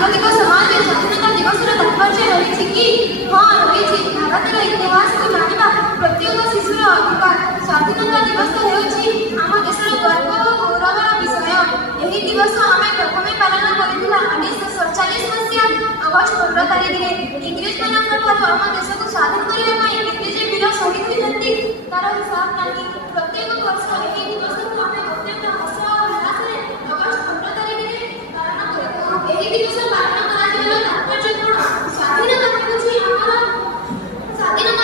ଜାଗତିକ ସମାଜରେ ସ୍ୱାଧୀନତା ଦିବସର ତାତ୍ପର୍ଯ୍ୟ ରହିଛି କି? ହଁ ରହିଛି। ଭାରତର ଇତିହାସକୁ ଜାଣିବା ପ୍ରତ୍ୟେକ ଶିଶୁର ଅଧିକାର। ସ୍ୱାଧୀନତା ଦିବସ ହେଉଛି ଆମ ଦେଶର ଗର୍ବ ଓ ଗୌରବର ବିଷୟ। ଏହି ଦିବସ ଆମେ ପ୍ରଥମେ ପାଳନ କରିଥିଲା 1947 ମସିହା ଅଗଷ୍ଟ 15 ତାରିଖରେ। ଇଂରେଜମାନଙ୍କ ଠାରୁ ଆମ ଦେଶକୁ ସ୍ୱାଧୀନ କରିବା ପାଇଁ କେତେ ଯେ ବୀର ଶହୀଦ ହୋଇଛନ୍ତି ତାର ହିସାବ ନାହିଁ। ପ୍ରତ୍ୟେକ ବର୍ଷ ଏହି ଦିବସକୁ ଆମେ ଅତ୍ୟନ୍ତ ହସ ଓ ଉଲ୍ଲାସରେ ଅଗଷ୍ଟ 15 ତାରିଖରେ ପାଳନ କରିଥାଉ। ଏହି ଦିବସ ପାଳନ କରାଯିବାର ତାତ୍ପର୍ଯ୍ୟ କ'ଣ? ସ୍ୱାଧୀନତା ହେଉଛି ଆମର ସ୍ୱାଧୀନତା